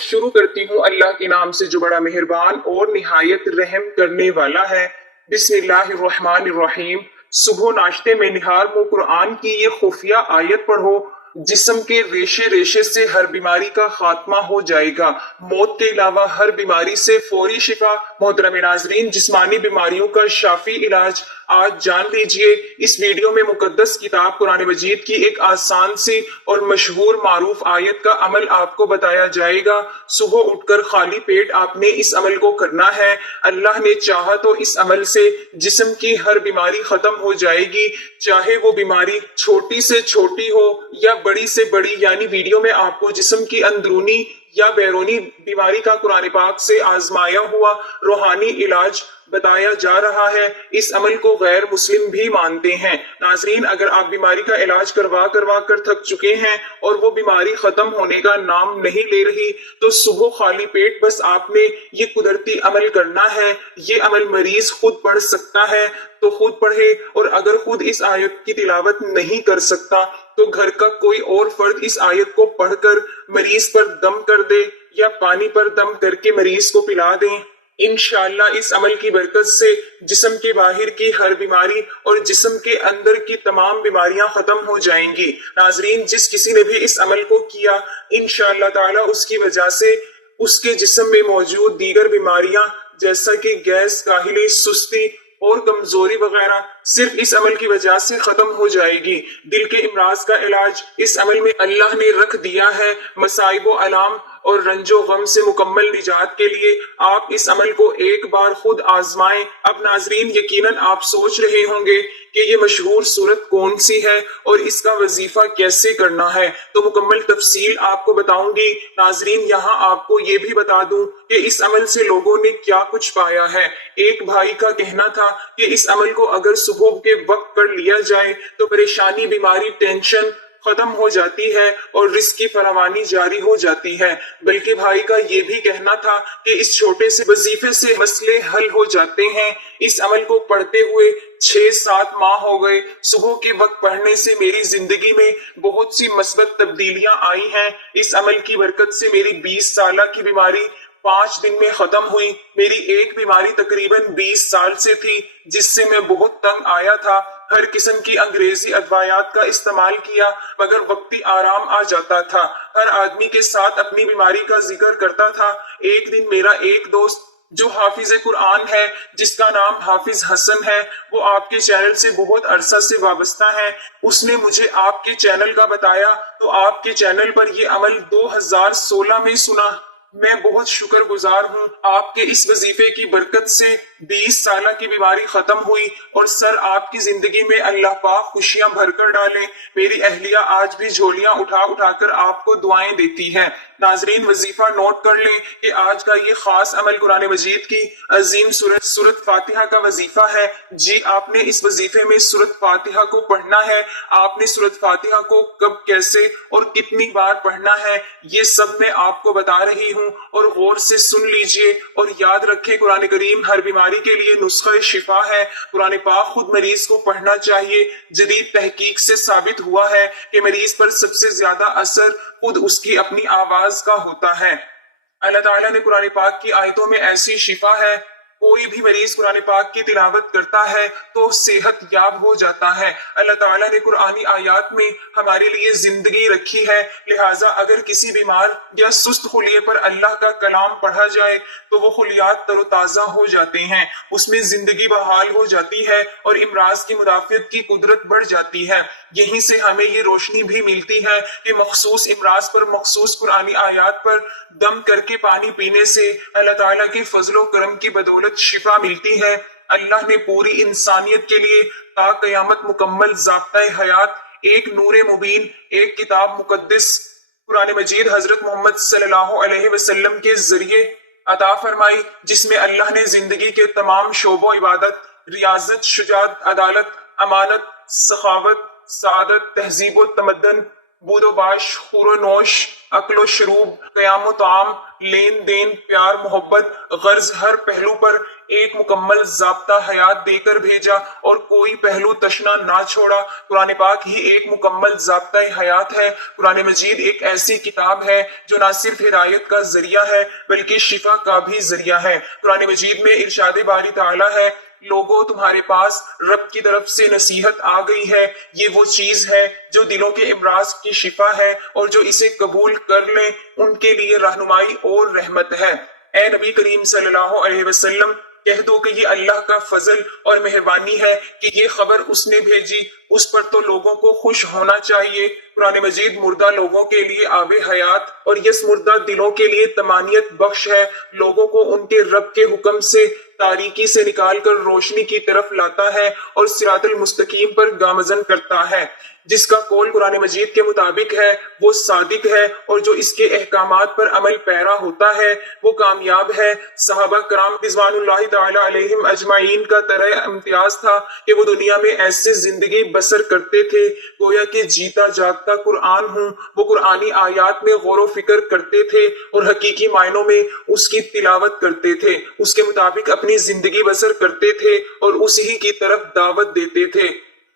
شروع کرتی ہوں اللہ کے نام سے جو بڑا مہربان اور نہایت رحم کرنے والا ہے۔ بسم اللہ الرحمن الرحیم۔ صبح ناشتے میں نہار منہ قرآن کی یہ خفیہ آیت پڑھو، جسم کے ریشے ریشے سے ہر بیماری کا خاتمہ ہو جائے گا، موت کے علاوہ ہر بیماری سے فوری شفا۔ محترم ناظرین، جسمانی بیماریوں کا شافی علاج آج جان لیجئے۔ اس ویڈیو میں مقدس کتاب قرآن مجید کی ایک آسان سی اور مشہور معروف آیت کا عمل آپ کو بتایا جائے گا۔ صبح اٹھ کر خالی پیٹ آپ نے اس عمل کو کرنا ہے۔ اللہ نے چاہا تو اس عمل سے جسم کی ہر بیماری ختم ہو جائے گی، چاہے وہ بیماری چھوٹی سے چھوٹی ہو یا بڑی سے بڑی۔ یعنی ویڈیو میں آپ کو جسم کی اندرونی یا بیرونی بیماری کا قرآن پاک سے آزمایا ہوا روحانی علاج بتایا جا رہا ہے۔ اس عمل کو غیر مسلم بھی مانتے ہیں۔ ناظرین، اگر آپ بیماری کا علاج کروا کر تھک چکے ہیں اور وہ بیماری ختم ہونے کا نام نہیں لے رہی، تو صبح خالی پیٹ بس آپ نے یہ قدرتی عمل کرنا ہے۔ یہ عمل مریض خود پڑھ سکتا ہے تو خود پڑھے، اور اگر خود اس آیت کی تلاوت نہیں کر سکتا تو گھر کا کوئی اور فرد اس آیت کو پڑھ کر مریض پر دم کر دے یا پانی پر دم کر کے مریض کو پلا دیں۔ انشاءاللہ اس عمل کی برکت سے جسم کے باہر کی ہر بیماری اور جسم کے اندر کی تمام بیماریاں ختم ہو جائیں گی۔ ناظرین، جس کسی نے بھی اس عمل کو کیا، انشاءاللہ تعالی اس کی وجہ سے اس کے جسم میں موجود دیگر بیماریاں جیسا کہ گیس، کاہلی، سستی اور کمزوری وغیرہ صرف اس عمل کی وجہ سے ختم ہو جائے گی۔ دل کے امراض کا علاج اس عمل میں اللہ نے رکھ دیا ہے۔ مصائب و آلام اور رنج و غم سے مکمل نجات کے لیے آپ اس عمل کو ایک بار خود آزمائیں۔ اب ناظرین، یقیناً آپ سوچ رہے ہوں گے کہ یہ مشہور سورت کون سی ہے اور اس کا وظیفہ کیسے کرنا ہے، تو مکمل تفصیل آپ کو بتاؤں گی۔ ناظرین، یہاں آپ کو یہ بھی بتا دوں کہ اس عمل سے لوگوں نے کیا کچھ پایا ہے۔ ایک بھائی کا کہنا تھا کہ اس عمل کو اگر صبح کے وقت کر لیا جائے تو پریشانی، بیماری، ٹینشن ختم ہو جاتی ہے اور رزق کی فراوانی جاری ہو جاتی ہے۔ بلکہ بھائی کا یہ بھی کہنا تھا کہ اس چھوٹے سے وظیفے سے مسئلے حل ہو جاتے ہیں۔ اس عمل کو پڑھتے ہوئے 6-7 ماہ ہو گئے۔ صبح کے وقت پڑھنے سے میری زندگی میں بہت سی مثبت تبدیلیاں آئی ہیں۔ اس عمل کی برکت سے میری 20 سالہ کی بیماری 5 دن میں ختم ہوئی۔ میری ایک بیماری تقریباً 20 سال سے تھی، جس سے میں بہت تنگ آیا تھا۔ ہر قسم کی انگریزی ادویات کا استعمال کیا مگر وقتی آرام آ جاتا تھا۔ ہر آدمی کے ساتھ اپنی بیماری کا ذکر کرتا تھا۔ ایک دن میرا ایک دوست جو حافظ قرآن ہے، جس کا نام حافظ حسن ہے، وہ آپ کے چینل سے بہت عرصہ سے وابستہ ہے، اس نے مجھے آپ کے چینل کا بتایا تو آپ کے چینل پر یہ عمل 2016 میں سنا۔ میں بہت شکر گزار ہوں۔ آپ کے اس وظیفے کی برکت سے 20 سالہ کی بیماری ختم ہوئی اور سر آپ کی زندگی میں اللہ پاک خوشیاں بھر کر ڈالے۔ میری اہلیہ آج بھی جھولیاں اٹھا اٹھا کر آپ کو دعائیں دیتی ہے۔ ناظرین، وظیفہ نوٹ کر لیں کہ آج کا یہ خاص عمل قرآن مجید کی عظیم سورت فاتحہ کا وظیفہ ہے۔ جی، آپ نے اس وظیفے میں سورت فاتحہ کو پڑھنا ہے۔ آپ نے سورت فاتحہ کو کب، کیسے اور کتنی بار پڑھنا ہے، یہ سب میں آپ کو بتا رہی ہوں، اور غور سے سن لیجئے اور یاد رکھیں، قرآن کریم ہر بیماری کے لیے نسخہ شفا ہے۔ قرآن پاک خود مریض کو پڑھنا چاہیے۔ جدید تحقیق سے ثابت ہوا ہے کہ مریض پر سب سے زیادہ اثر خود اس کی اپنی آواز کا ہوتا ہے۔ اللہ تعالیٰ نے قرآن پاک کی آیتوں میں ایسی شفا ہے، کوئی بھی مریض قرآن پاک کی تلاوت کرتا ہے تو صحت یاب ہو جاتا ہے۔ اللہ تعالیٰ نے قرآنی آیات میں ہمارے لیے زندگی رکھی ہے، لہٰذا اگر کسی بیمار یا سست خلیے پر اللہ کا کلام پڑھا جائے تو وہ خلیات تر و تازہ ہو جاتے ہیں، اس میں زندگی بحال ہو جاتی ہے اور امراض کی مدافعت کی قدرت بڑھ جاتی ہے۔ یہیں سے ہمیں یہ روشنی بھی ملتی ہے کہ مخصوص امراض پر مخصوص قرآنی آیات پر دم کر کے پانی پینے سے اللہ تعالیٰ کے فضل و کرم کی بدولت شفا ملتی ہے۔ اللہ نے پوری انسانیت کے لیے تا قیامت مکمل ضابطۂ حیات، ایک نور مبین، ایک کتاب مقدس قرآن مجید حضرت محمد صلی اللہ علیہ وسلم کے ذریعے عطا فرمائی، جس میں اللہ نے زندگی کے تمام شعبوں، عبادت، ریاضت، شجاعت، عدالت، امانت، سخاوت، سعادت، تہذیب و تمدن، بود و باش، خور و نوش، اکل و شروب، قیام و طعام، لین دین، پیار محبت، غرض، ہر پہلو پر ایک مکمل ضابطہ حیات دے کر بھیجا اور کوئی پہلو تشنا نہ چھوڑا۔ قرآن پاک ہی ایک مکمل ضابطہ حیات ہے۔ قرآن مجید ایک ایسی کتاب ہے جو نہ صرف ہدایت کا ذریعہ ہے بلکہ شفا کا بھی ذریعہ ہے۔ قرآن مجید میں ارشاد باری تعالیٰ ہے، لوگوں تمہارے پاس رب کی طرف سے نصیحت آ گئی ہے، یہ وہ چیز ہے جو دلوں کے امراض کی شفا ہے، اور جو اسے قبول کر لیں ان کے لیے رہنمائی اور رحمت ہے۔ اے نبی کریم صلی اللہ علیہ وسلم، کہہ دو کہ یہ اللہ کا فضل اور مہربانی ہے کہ یہ خبر اس نے بھیجی، اس پر تو لوگوں کو خوش ہونا چاہیے۔ قرآن مجید مردہ لوگوں کے لیے آب حیات اور یس مردہ دلوں کے لیے طمانینت بخش ہے، لوگوں کو ان کے رب کے حکم سے تاریکی سے نکال کر روشنی کی طرف لاتا ہے اور صراط المستقیم پر گامزن کرتا ہے۔ جس کا قول قرآن مجید کے مطابق ہے وہ صادق ہے، اور جو اس کے احکامات پر عمل پیرا ہوتا ہے وہ کامیاب ہے۔ صحابہ کرام رضوان اللہ تعالی علیہم اجمعین کا طرح امتیاز تھا کہ وہ دنیا میں ایسے زندگی بسر کرتے تھے گویا کہ جیتا جاگتا قرآن ہوں۔ وہ قرآنی آیات میں غور و فکر کرتے تھے اور حقیقی معنوں میں اس کی تلاوت کرتے تھے، اس کے مطابق اپنی زندگی بسر کرتے تھے اور اسی کی طرف دعوت دیتے تھے۔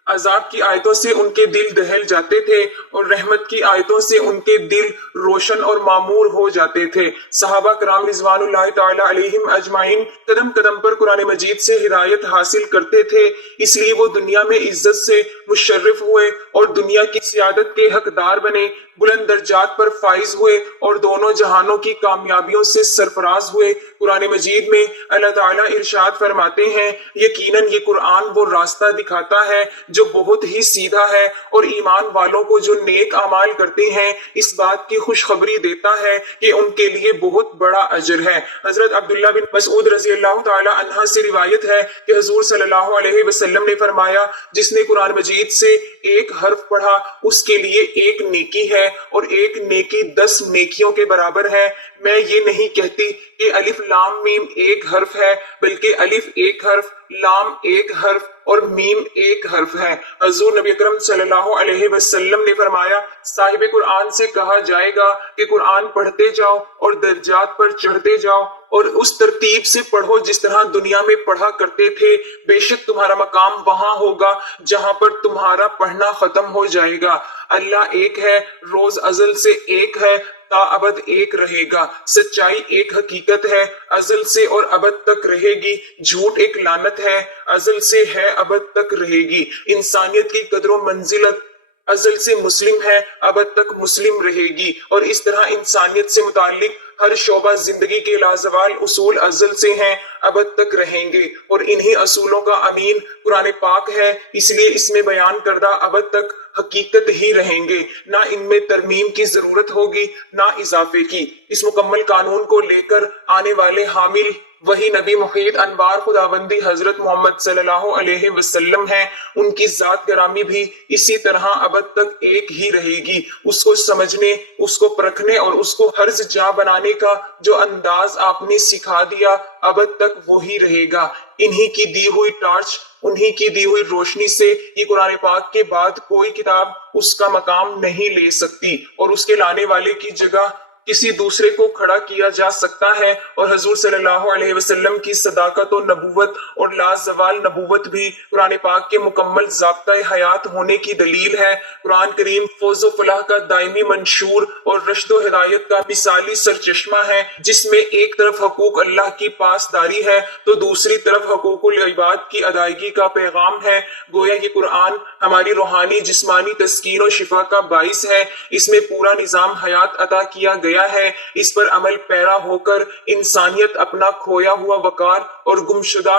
عذاب کی آیتوں سے ان کے دل دہل جاتے تھے اور رحمت کی آیتوں سے ان کے دل روشن اور معمور ہو جاتے تھے۔ صحابہ کرام رضوان اللہ تعالی علیہم اجمعین قدم قدم پر قرآن مجید سے ہدایت حاصل کرتے تھے، اس لیے وہ دنیا میں عزت سے مشرف ہوئے اور دنیا کی سیادت کے حقدار بنے، بلند درجات پر فائز ہوئے اور دونوں جہانوں کی کامیابیوں سے سرفراز ہوئے۔ قرآن مجید میں اللہ تعالیٰ ارشاد فرماتے ہیں، یقیناً یہ قرآن وہ راستہ دکھاتا ہے جو بہت ہی سیدھا ہے، اور ایمان والوں کو جو نیک اعمال کرتے ہیں اس بات کی خوشخبری دیتا ہے کہ ان کے لیے بہت بڑا اجر ہے۔ حضرت عبداللہ بن مسعود رضی اللہ تعالی عنہ سے روایت ہے کہ حضور صلی اللہ علیہ وسلم نے فرمایا، جس نے قرآن مجید سے ایک حرف پڑھا اس کے لیے ایک نیکی ہے، اور ایک نیکی 10 نیکیوں کے برابر ہے۔ میں یہ نہیں کہتی کہ الف لام میم ایک حرف ہے، بلکہ الف ایک حرف، لام ایک حرف اور میم ایک حرف ہے۔ حضور نبی اکرم صلی اللہ علیہ وسلم نے فرمایا، صاحب قرآن سے کہا جائے گا کہ قرآن پڑھتے جاؤ اور درجات پر چڑھتے جاؤ، اور اس ترتیب سے پڑھو جس طرح دنیا میں پڑھا کرتے تھے، بے شک تمہارا مقام وہاں ہوگا جہاں پر تمہارا پڑھنا ختم ہو جائے گا۔ اللہ ایک ہے، روز ازل سے ایک ہے، تا ابد ایک رہے گا۔ سچائی ایک حقیقت ہے، ازل سے اور ابد تک رہے گی۔ جھوٹ ایک لعنت ہے، ازل سے ہے، ابد تک رہے گی۔ انسانیت کی قدر و منزلت ازل سے مسلم ہے، ابد تک مسلم رہے گی، اور اس طرح انسانیت سے متعلق ہر شعبہ زندگی کے لازوال اصول ازل سے ہیں، ابد تک رہیں گے، اور انہی اصولوں کا امین قرآن پاک ہے، اس لیے اس میں بیان کردہ ابد تک حقیقت ہی رہیں گے، نہ ان میں ترمیم کی ضرورت ہوگی نہ اضافے کی۔ اس مکمل قانون کو لے کر آنے والے حامل وہی نبی محیط انوار خداوندی حضرت محمد صلی اللہ علیہ وسلم ہیں۔ ان کی ذات گرامی بھی اسی طرح ابد تک ایک ہی رہے گی۔ اس کو سمجھنے، اس کو پرکھنے اور اس کو حرز جا بنانے کا جو انداز آپ نے سکھا دیا ابد تک وہی رہے گا۔ انہی کی دی ہوئی ٹارچ، انہی کی دی ہوئی روشنی سے یہ قرآن پاک کے بعد کوئی کتاب اس کا مقام نہیں لے سکتی، اور اس کے لانے والے کی جگہ کسی دوسرے کو کھڑا کیا جا سکتا ہے۔ اور حضور صلی اللہ علیہ وسلم کی صداقت و نبوت اور لازوال نبوت بھی قرآن پاک کے مکمل ضابطہ حیات ہونے کی دلیل ہے۔ قرآن کریم فوز و فلاح کا دائمی منشور اور رشد و ہدایت کا مثالی سرچشمہ ہے، جس میں ایک طرف حقوق اللہ کی پاسداری ہے تو دوسری طرف حقوق العباد کی ادائیگی کا پیغام ہے۔ گویا یہ قرآن ہماری روحانی جسمانی تسکین و شفا کا باعث ہے۔ اس میں پورا نظام حیات عطا کیا گیا ہے۔ اس پر عمل پیرا ہو کر انسانیت اپنا کھویا ہوا وقار اور گمشدہ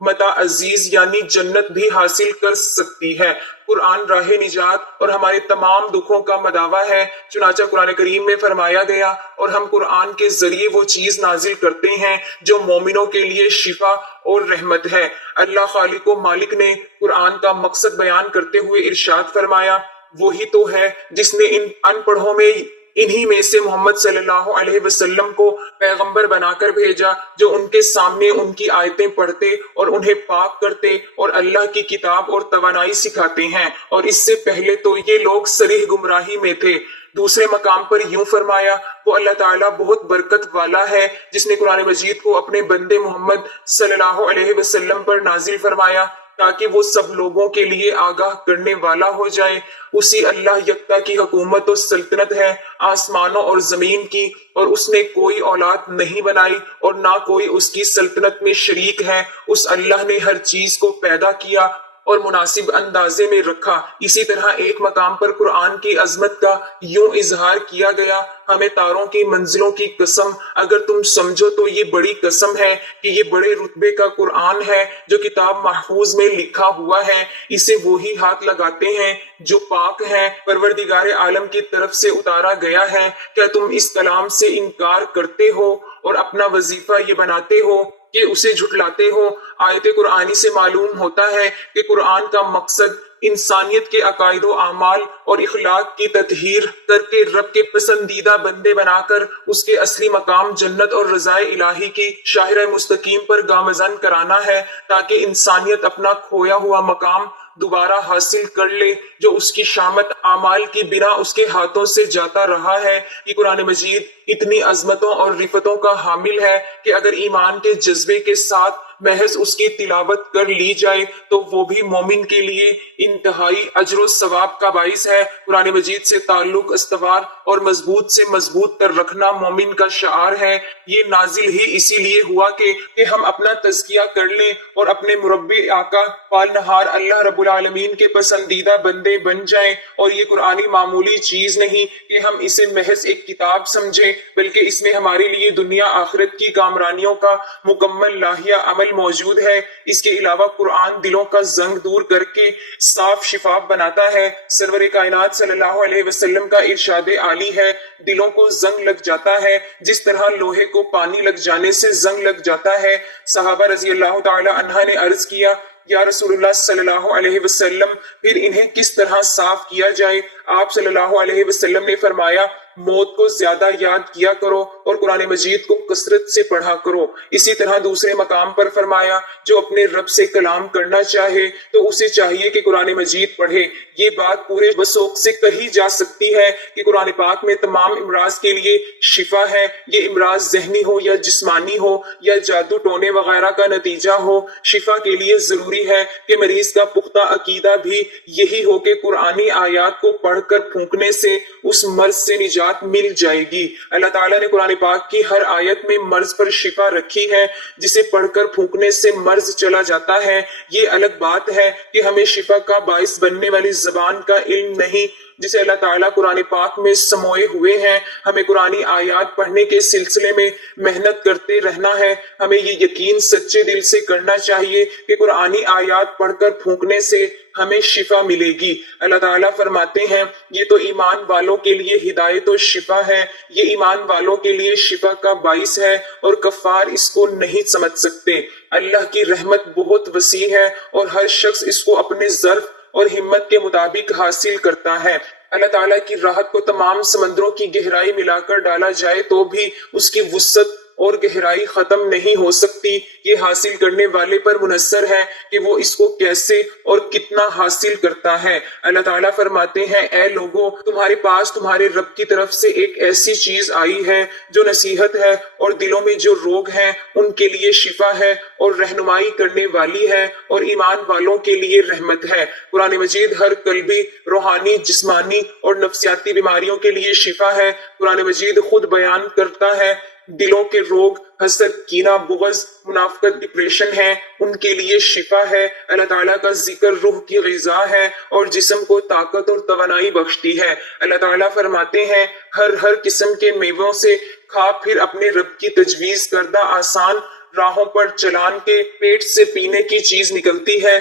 متاع عزیز یعنی جنت بھی حاصل کر سکتی ہے۔ قرآن راہ نجات اور ہمارے تمام دکھوں کا مداوا ہے۔ چنانچہ قرآن کریم میں فرمایا گیا، اور ہم قرآن کے ذریعے وہ چیز نازل کرتے ہیں جو مومنوں کے لیے شفا اور رحمت ہے۔ اللہ خالق و مالک نے قرآن کا مقصد بیان کرتے ہوئے ارشاد فرمایا، وہی تو ہے جس نے ان ان پڑھوں میں انہی میں سے محمد صلی اللہ علیہ وسلم کو پیغمبر بنا کر بھیجا جو ان کے سامنے ان کی آیتیں پڑھتے اور انہیں پاک کرتے اور اللہ کی کتاب اور توانائی سکھاتے ہیں، اور اس سے پہلے تو یہ لوگ صریح گمراہی میں تھے۔ دوسرے مقام پر یوں فرمایا، وہ اللہ تعالیٰ بہت برکت والا ہے جس نے قرآن مجید کو اپنے بندے محمد صلی اللہ علیہ وسلم پر نازل فرمایا تاکہ وہ سب لوگوں کے لیے آگاہ کرنے والا ہو جائے۔ اسی اللہ یکتا کی حکومت و سلطنت ہے آسمانوں اور زمین کی، اور اس نے کوئی اولاد نہیں بنائی اور نہ کوئی اس کی سلطنت میں شریک ہے۔ اس اللہ نے ہر چیز کو پیدا کیا اور مناسب اندازے میں رکھا۔ اسی طرح ایک مقام پر قرآن کی عظمت کا یوں اظہار کیا گیا، ہمیں تاروں کی منزلوں کی قسم، اگر تم سمجھو تو یہ بڑی قسم ہے کہ یہ بڑے رتبے کا قرآن ہے جو کتاب محفوظ میں لکھا ہوا ہے، اسے وہی ہاتھ لگاتے ہیں جو پاک ہیں، پروردگار عالم کی طرف سے اتارا گیا ہے۔ کیا تم اس کلام سے انکار کرتے ہو اور اپنا وظیفہ یہ بناتے ہو کہ اسے جھٹلاتے ہو؟ آیت قرآنی سے معلوم ہوتا ہے کہ قرآن کا مقصد انسانیت کے عقائد و اعمال اور اخلاق کی تطہیر کر کے رب کے پسندیدہ بندے بنا کر اس کے اصلی مقام جنت اور رضائے الہی کی شاہراہ مستقیم پر گامزن کرانا ہے، تاکہ انسانیت اپنا کھویا ہوا مقام دوبارہ حاصل کر لے جو اس کی شامت اعمال کی بنا اس کے ہاتھوں سے جاتا رہا ہے۔ یہ قرآن مجید اتنی عظمتوں اور رفتوں کا حامل ہے کہ اگر ایمان کے جذبے کے ساتھ محض اس کی تلاوت کر لی جائے تو وہ بھی مومن کے لیے انتہائی اجر و ثواب کا باعث ہے۔ قرآن مجید سے تعلق استوار اور مضبوط سے مضبوط تر رکھنا مومن کا شعار ہے۔ یہ نازل ہی اسی لیے ہوا کہ ہم اپنا تزکیہ کر لیں اور اپنے مربی آقا پالنہار اللہ رب العالمین کے پسندیدہ بندے بن جائیں۔ اور یہ قرآنی معمولی چیز نہیں کہ ہم اسے محض ایک کتاب سمجھیں، بلکہ اس میں ہمارے لیے دنیا آخرت کی کامرانیوں کا مکمل لاہیہ عمل موجود ہے۔ اس کے علاوہ قرآن دلوں کا زنگ دور کر کے صاف شفاف بناتا ہے۔ سرور کائنات صلی اللہ علیہ وسلم کا ارشاد عالی ہے، دلوں کو زنگ لگ جاتا ہے جس طرح لوہے کو پانی لگ جانے سے زنگ لگ جاتا ہے۔ صحابہ رضی اللہ تعالی عنہ نے عرض کیا، یا رسول اللہ صلی اللہ علیہ وسلم، پھر انہیں کس طرح صاف کیا جائے؟ آپ صلی اللہ علیہ وسلم نے فرمایا، موت کو زیادہ یاد کیا کرو اور قرآن مجید کو کثرت سے پڑھا کرو۔ اسی طرح دوسرے مقام پر فرمایا، جو اپنے رب سے کلام کرنا چاہے تو اسے چاہیے کہ قرآن مجید پڑھے۔ یہ بات پورے وثوق سے کہی جا سکتی ہے کہ قرآن پاک میں تمام امراض کے لیے شفا ہے، یہ امراض ذہنی ہو یا جسمانی ہو یا جادو ٹونے وغیرہ کا نتیجہ ہو۔ شفا کے لیے ضروری ہے کہ مریض کا پختہ عقیدہ بھی یہی ہو کہ قرآنی آیات کو پڑھ کر پھونکنے سے اس مرض سے نجات مل جائے گی۔ اللہ تعالیٰ نے قرآن پاک کی ہر آیت میں مرض پر شفا رکھی ہے، جسے پڑھ کر پھونکنے سے مرض چلا جاتا ہے۔ یہ الگ بات ہے کہ ہمیں شفا کا باعث بننے والی زبان کا علم نہیں جسے اللہ تعالیٰ قرآن پاک میں سموئے ہوئے ہیں۔ ہمیں قرآنی آیات پڑھنے کے سلسلے میں محنت کرتے رہنا ہے۔ ہمیں یہ یقین سچے دل سے کرنا چاہیے کہ قرآنی آیات پڑھ کر پھونکنے سے ہمیں شفا ملے گی۔ اللہ تعالیٰ فرماتے ہیں، یہ تو ایمان والوں کے لیے ہدایت و شفا ہے، یہ ایمان والوں کے لیے شفا کا باعث ہے اور کفار اس کو نہیں سمجھ سکتے۔ اللہ کی رحمت بہت وسیع ہے اور ہر شخص اس کو اپنے ظرف اور ہمت کے مطابق حاصل کرتا ہے۔ اللہ تعالیٰ کی راحت کو تمام سمندروں کی گہرائی ملا کر ڈالا جائے تو بھی اس کی وسعت اور گہرائی ختم نہیں ہو سکتی۔ یہ حاصل کرنے والے پر منحصر ہے کہ وہ اس کو کیسے اور کتنا حاصل کرتا ہے۔ اللہ تعالیٰ فرماتے ہیں، اے لوگو، تمہارے پاس تمہارے رب کی طرف سے ایک ایسی چیز آئی ہے جو نصیحت ہے، اور دلوں میں جو روگ ہیں ان کے لیے شفا ہے اور رہنمائی کرنے والی ہے، اور ایمان والوں کے لیے رحمت ہے۔ قرآن مجید ہر قلبی، روحانی، جسمانی اور نفسیاتی بیماریوں کے لیے شفا ہے۔ قرآن مجید خود بیان کرتا ہے، دلوں کے روگ، حسد، کینہ، بغض، منافقت، ڈپریشن ہے، ان کے لیے شفا ہے۔ اللہ تعالیٰ کا ذکر روح کی غذا ہے اور جسم کو طاقت اور توانائی بخشتی ہے۔ اللہ تعالیٰ فرماتے ہیں، ہر قسم کے میووں سے کھا، پھر اپنے رب کی تجویز کردہ آسان راہوں پر چلان کے پیٹ سے پینے کی چیز نکلتی ہے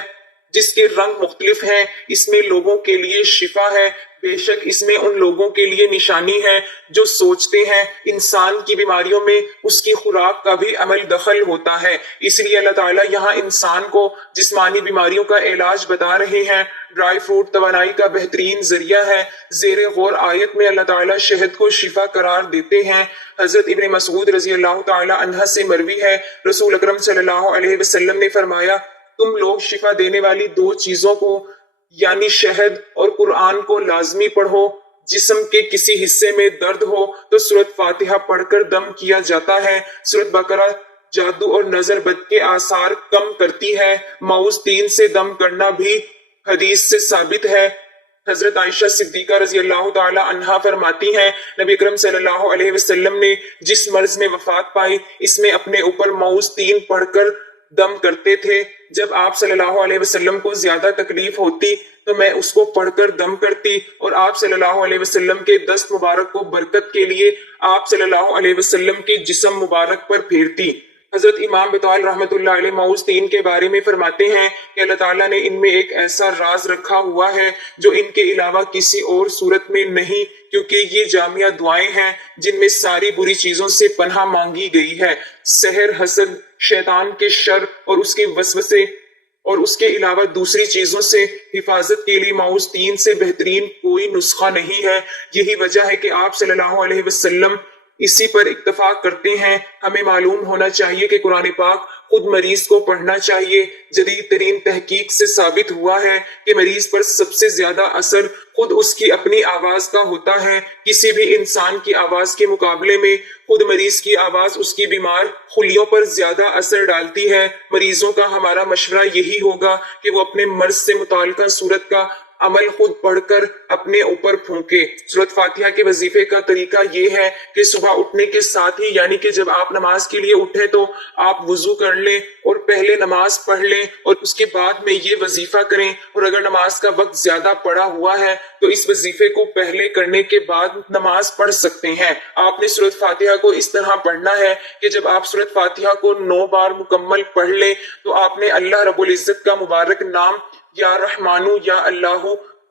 جس کے رنگ مختلف ہیں، اس میں لوگوں کے لیے شفا ہے۔ بے شک اس میں ان لوگوں کے لیے نشانی ہے جو سوچتے ہیں انسان کی بیماریوں میں اس کی خوراک کا بھی عمل دخل ہوتا ہے۔ اس لیے اللہ تعالیٰ یہاں انسان کو جسمانی بیماریوں کا علاج بتا رہے ہیں۔ ڈرائی فروٹ توانائی کا بہترین ذریعہ ہے۔ زیر غور آیت میں اللہ تعالیٰ شہد کو شفا قرار دیتے ہیں۔ حضرت ابن مسعود رضی اللہ تعالیٰ عنہ سے مروی ہے، رسول اکرم صلی اللہ علیہ وسلم نے فرمایا، تم لوگ شفا دینے والی دو چیزوں کو یعنی شہد اور قرآن کو لازمی پڑھو۔ جسم کے کسی حصے میں درد ہو تو سورۃ فاتحہ پڑھ کر دم کیا جاتا ہے۔ سورۃ بقرہ جادو اور نظر بد کے آثار کم کرتی ہے۔ معوذ 3 سے دم کرنا بھی حدیث سے ثابت ہے۔ حضرت عائشہ صدیقہ رضی اللہ تعالی عنہا فرماتی ہیں، نبی اکرم صلی اللہ علیہ وسلم نے جس مرض میں وفات پائی اس میں اپنے اوپر معوذ 3 پڑھ کر دم کرتے تھے۔ جب آپ صلی اللہ علیہ وسلم کو زیادہ تکلیف ہوتی تو میں اس کو پڑھ کر دم کرتی اور آپ صلی اللہ علیہ وسلم کے دست مبارک کو برکت کے لیے آپ صلی اللہ علیہ وسلم کے جسم مبارک پر پھیرتی۔ حضرت امام بطال رحمۃ اللہ علیہ معوذ 3 کے بارے میں فرماتے ہیں کہ اللہ تعالیٰ نے ان میں ایک ایسا راز رکھا ہوا ہے جو ان کے علاوہ کسی اور صورت میں نہیں، کیونکہ یہ جامعہ دعائیں ہیں جن میں ساری بری چیزوں سے پناہ مانگی گئی ہے۔ سحر، حسد، شیطان کے شر اور اس کے وسوسے اور اس کے علاوہ دوسری چیزوں سے حفاظت کے لیے معوذ 3 سے بہترین کوئی نسخہ نہیں ہے۔ یہی وجہ ہے کہ آپ صلی اللہ علیہ وسلم اسی پر اتفاق کرتے ہیں۔ ہمیں معلوم ہونا چاہیے کہ قرآن پاک خود مریض کو پڑھنا چاہیے۔ جدید ترین تحقیق سے ثابت ہوا ہے کہ مریض پر سب سے زیادہ اثر خود اس کی اپنی آواز کا ہوتا ہے۔ کسی بھی انسان کی آواز کے مقابلے میں خود مریض کی آواز اس کی بیمار خلیوں پر زیادہ اثر ڈالتی ہے۔ مریضوں کا ہمارا مشورہ یہی ہوگا کہ وہ اپنے مرض سے متعلقہ صورت کا عمل خود پڑھ کر اپنے اوپر پھونکے۔ سورۃ فاتحہ کے وظیفے کا طریقہ یہ ہے کہ صبح اٹھنے کے ساتھ ہی یعنی کہ جب آپ نماز کے لیے اٹھیں تو آپ وضو کر لیں اور پہلے نماز پڑھ لیں اور اس کے بعد میں یہ وظیفہ کریں، اور اگر نماز کا وقت زیادہ پڑا ہوا ہے تو اس وظیفے کو پہلے کرنے کے بعد نماز پڑھ سکتے ہیں۔ آپ نے سورۃ فاتحہ کو اس طرح پڑھنا ہے کہ جب آپ سورۃ فاتحہ کو 9 بار مکمل پڑھ لیں تو آپ نے اللہ رب العزت کا مبارک نام یا رحمانو یا اللہ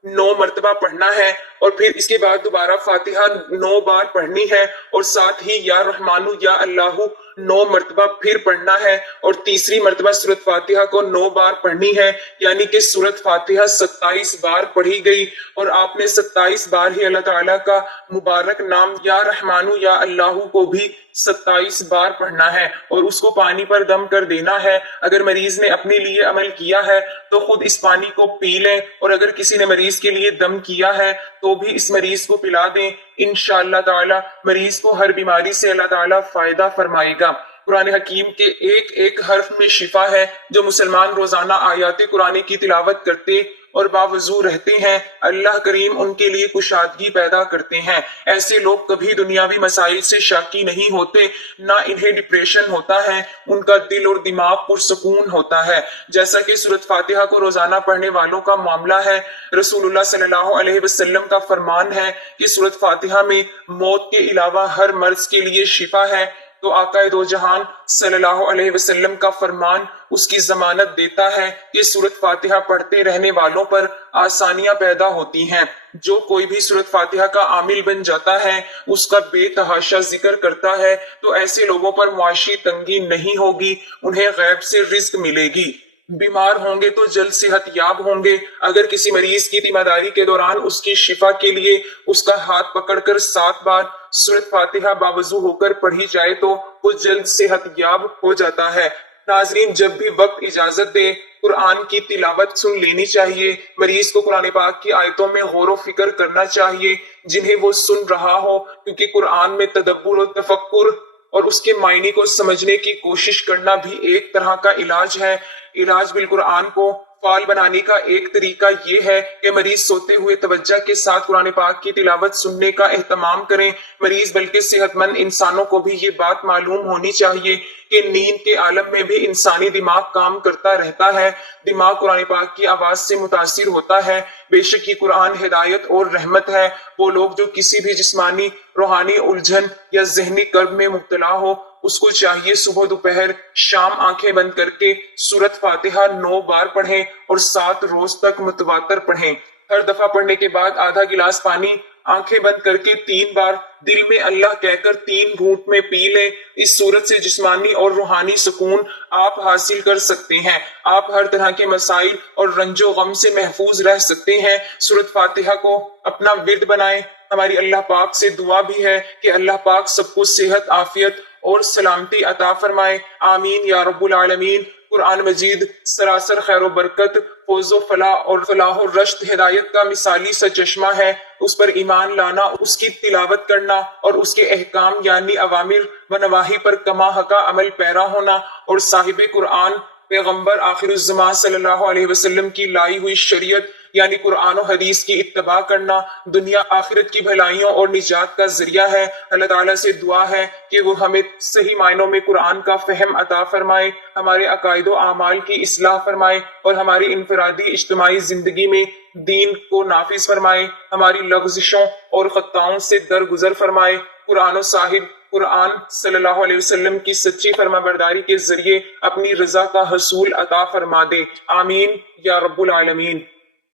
9 مرتبہ پڑھنا ہے، اور پھر اس کے بعد دوبارہ فاتحہ 9 بار پڑھنی ہے، اور ساتھ ہی یا رحمانو یا اللہ 9 مرتبہ پھر پڑھنا ہے، اور تیسری مرتبہ سورۃ فاتحہ کو 9 بار پڑھنی ہے، یعنی کہ سورۃ فاتحہ 27 بار پڑھی گئی، اور آپ نے 27 بار ہی اللہ تعالیٰ کا مبارک نام یا رحمانو یا اللہ کو بھی 27 بار پڑھنا ہے، اور اس کو پانی پر دم کر دینا ہے۔ اگر مریض نے اپنے لیے عمل کیا ہے تو خود اس پانی کو پی لیں، اور اگر کسی نے مریض کے لیے دم کیا ہے تو بھی اس مریض کو پلا دیں۔ انشاءاللہ تعالی مریض کو ہر بیماری سے اللہ تعالیٰ فائدہ فرمائے گا۔ قرآن حکیم کے ایک ایک حرف میں شفا ہے۔ جو مسلمان روزانہ آیات قرآن کی تلاوت کرتے اور باوضو رہتے ہیں، اللہ کریم ان کے لیے کشادگی پیدا کرتے ہیں۔ ایسے لوگ کبھی دنیاوی مسائل سے شاکی نہیں ہوتے، نہ انہیں ڈپریشن ہوتا ہے، ان کا دل اور دماغ پرسکون ہوتا ہے۔ جیسا کہ سورۃ فاتحہ کو روزانہ پڑھنے والوں کا معاملہ ہے، رسول اللہ صلی اللہ علیہ وسلم کا فرمان ہے کہ سورۃ فاتحہ میں موت کے علاوہ ہر مرض کے لیے شفا ہے، تو آقا دو جہان صلی اللہ علیہ وسلم کا فرمان اس کی ضمانت دیتا ہے کہ سورۃ فاتحہ پڑھتے رہنے والوں پر آسانیاں پیدا ہوتی ہیں۔ جو کوئی بھی سورۃ فاتحہ کا عامل بن جاتا ہے، اس کا بے تحاشا ذکر کرتا ہے، تو ایسے لوگوں پر معاشی تنگی نہیں ہوگی، انہیں غیب سے رزق ملے گی۔ بیمار ہوں گے تو جلد صحت یاب ہوں گے۔ اگر کسی مریض کی تیمارداری کے دوران اس کی شفا کے لیے اس کا ہاتھ پکڑ کر 7 بار سورۃ فاتحہ باوضو ہو کر پڑھی جائے تو وہ جلد صحت یاب ہو جاتا ہے۔ ناظرین، جب بھی وقت اجازت دے قرآن کی تلاوت سن لینی چاہیے۔ مریض کو قرآن پاک کی آیتوں میں غور و فکر کرنا چاہیے جنہیں وہ سن رہا ہو، کیونکہ قرآن میں تدبر و تفکر اور اس کے معنی کو سمجھنے کی کوشش کرنا بھی ایک طرح کا علاج ہے۔ علاج بالقرآن کو فعال بنانے کا ایک طریقہ یہ ہے کہ مریض سوتے ہوئے توجہ کے ساتھ قرآن پاک کی تلاوت سننے کا اہتمام کریں۔ مریض بلکہ صحت مند انسانوں کو بھی یہ بات معلوم ہونی چاہیے کہ نیند کے عالم میں بھی انسانی دماغ کام کرتا رہتا ہے۔ دماغ قرآن پاک کی آواز سے متاثر ہوتا ہے۔ بے شک یہ قرآن ہدایت اور رحمت ہے۔ وہ لوگ جو کسی بھی جسمانی، روحانی الجھن یا ذہنی کرب میں مبتلا ہو، اس کو چاہیے صبح دوپہر شام آنکھیں بند کر کے سورۃ فاتحہ 9 بار پڑھیں اور 7 روز تک متواتر پڑھیں۔ ہر دفعہ پڑھنے کے بعد آدھا گلاس پانی آنکھیں بند کر کے 3 بار دل میں اللہ کہہ کر 3 گھونٹ میں پی لیں۔ اس صورت سے جسمانی اور روحانی سکون آپ حاصل کر سکتے ہیں۔ آپ ہر طرح کے مسائل اور رنج و غم سے محفوظ رہ سکتے ہیں۔ سورۃ فاتحہ کو اپنا ورد بنائیں۔ ہماری اللہ پاک سے دعا بھی ہے کہ اللہ پاک سب کو صحت، عافیت اور سلامتی عطا فرمائے، آمین یا رب العالمین۔ قرآن مجید سراسر خیر و برکت، فوز و فلاح اور فلاح و رشد، ہدایت کا مثالی سا چشمہ ہے۔ اس پر ایمان لانا، اس کی تلاوت کرنا اور اس کے احکام یعنی اوامر و نواہی پر کما حقہ عمل پیرا ہونا، اور صاحب قرآن پیغمبر آخر الزمان صلی اللہ علیہ وسلم کی لائی ہوئی شریعت یعنی قرآن و حدیث کی اتباع کرنا دنیا آخرت کی بھلائیوں اور نجات کا ذریعہ ہے۔ اللہ تعالیٰ سے دعا ہے کہ وہ ہمیں صحیح معنوں میں قرآن کا فہم عطا فرمائے، ہمارے عقائد و اعمال کی اصلاح فرمائے اور ہماری انفرادی اجتماعی زندگی میں دین کو نافذ فرمائے، ہماری لغزشوں اور خطاؤں سے درگزر فرمائے۔ قرآن و صاحب قرآن صلی اللہ علیہ وسلم کی سچی فرما برداری کے ذریعے اپنی رضا کا حصول عطا فرما دے، آمین یا رب العالمین۔